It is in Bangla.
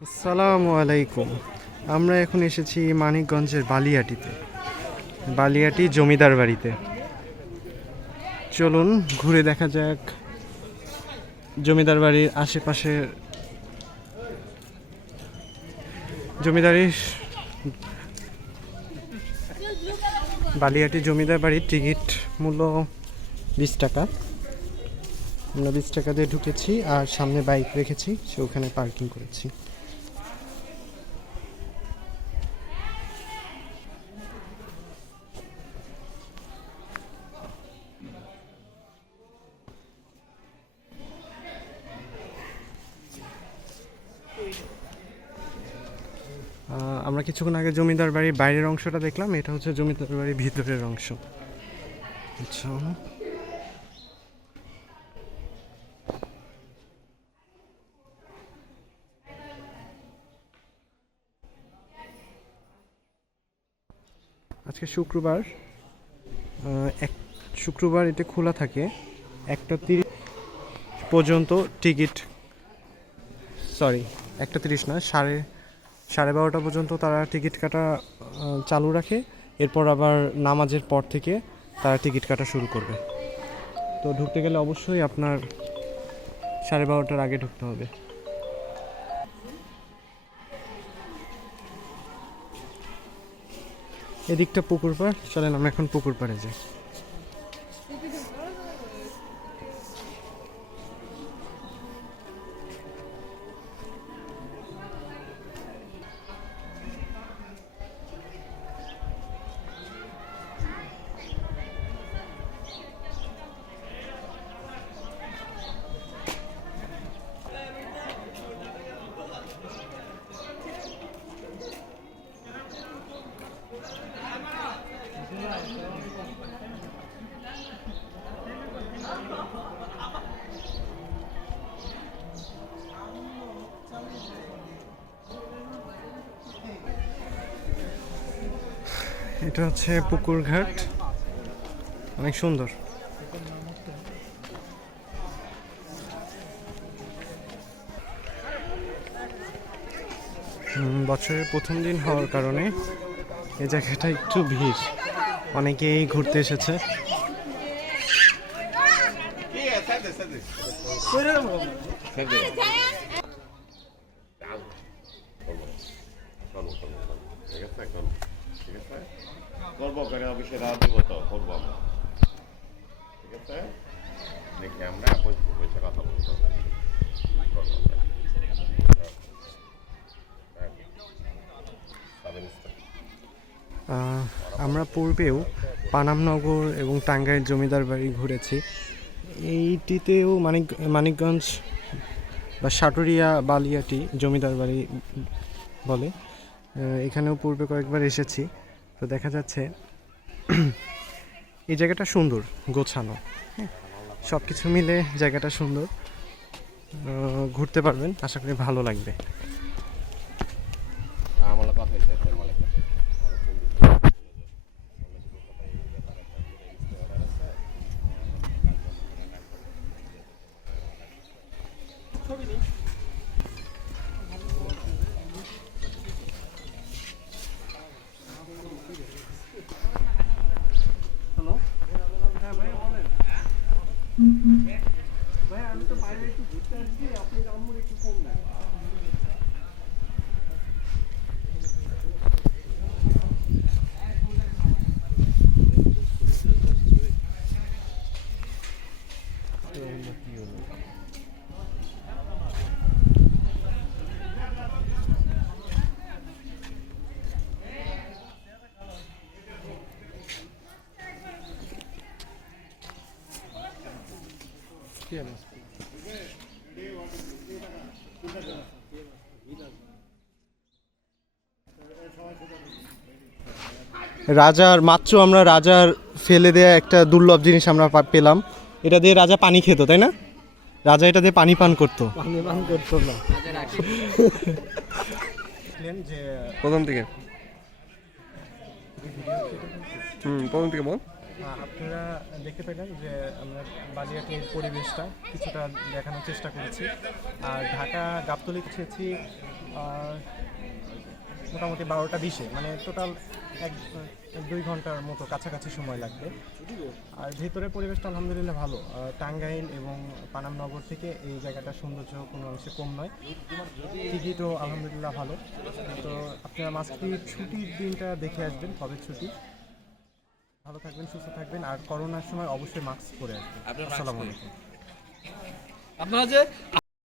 আসসালামু আলাইকুম। আমরা এখন এসেছি মানিকগঞ্জের বালিয়াটিতে, বালিয়াটি জমিদার বাড়িতে। চলুন ঘুরে দেখা যাক জমিদার বাড়ির আশেপাশের জমিদারির বালিয়াটি জমিদার বাড়ির টিকিট মূল্য 20 টাকা। আমরা 20 টাকা দিয়ে ঢুকেছি আর সামনে বাইক রেখেছি, সে ওখানে পার্কিং করেছি। আমরা কিছুক্ষণ আগে জমিদার বাড়ির বাইরের অংশটা দেখলাম, এটা হচ্ছে জমিদার বাড়ির ভিতরের অংশ। আচ্ছা, আজকে শুক্রবার, শুক্রবার এটা খোলা থাকে 1:30 পর্যন্ত। টিকিট সরি 1:30 না, 12:30 পর্যন্ত তারা টিকিট কাটা চালু রাখে। এরপর আবার নামাজের পর থেকে তারা টিকিট কাটা শুরু করবে। তো ঢুকতে গেলে অবশ্যই আপনার 12:30টার আগে ঢুকতে হবে। এদিকটা পুকুর পাড়, চলেন আমরা এখন পুকুর পাড়ে যাই। এটা হচ্ছে পুকুর ঘাট, অনেক সুন্দর। বছরের প্রথম দিন হওয়ার কারণে এই জায়গাটা একটু ভিড়, অনেকেই ঘুরতে এসেছে। করবো করে অফিসে রাত দিব তো করবো আমরা, ঠিক আছে? দেখি আমরা বসে কথা বলতে হবে। আমরা পূর্বেও পানামনগর এবং টাঙ্গাইল জমিদার বাড়ি ঘুরেছি। এইটিতেও মানিকগঞ্জ বা সাটুরিয়া বালিয়াটি জমিদার বাড়ি বলে। এখানেও পূর্বে কয়েকবার এসেছি। তো দেখা যাচ্ছে এই জায়গাটা সুন্দর, গোছানো, সব কিছু মিলে জায়গাটা সুন্দর। ঘুরতে পারবেন, আশা করি ভালো লাগবে। আমি তো বাইরে একটু ঘুরতে আসছি, আপনি আম্মুর একটু ফোন দেন। রাজার মাত্র আমরা রাজার ফেলে দেয়া একটা দুর্লভ জিনিস আমরা পেলাম। এটা দিয়ে রাজা পানি খেত, তাই না? রাজা এটা দিয়ে পানি পান করতো। পানি পান করতো না প্রথম থেকে প্রথম থেকে বল। আপনারা দেখতে পেলেন যে আমরা বালিয়াটির পরিবেশটা কিছুটা দেখানোর চেষ্টা করেছি। আর ঢাকা গাবতলী এসেছি মোটামুটি 12টা 20-এ, মানে টোটাল 1-2 ঘন্টার মতো কাছাকাছি সময় লাগবে। আর ভেতরের পরিবেশটা আলহামদুলিল্লাহ ভালো। টাঙ্গাইল এবং পানামনগর থেকে এই জায়গাটার সৌন্দর্য কোনো অংশে কম নয়। টিকিটও আলহামদুলিল্লাহ ভালো। তো আপনারা মাস্টবি ছুটির দিনটা দেখে আসবেন, কবে ছুটি। ভালো থাকবেন, সুস্থ থাকবেন, আর করোনার সময় অবশ্যই মাস্ক পরে আসবেন। আসসালামু আলাইকুম। আপনারা যে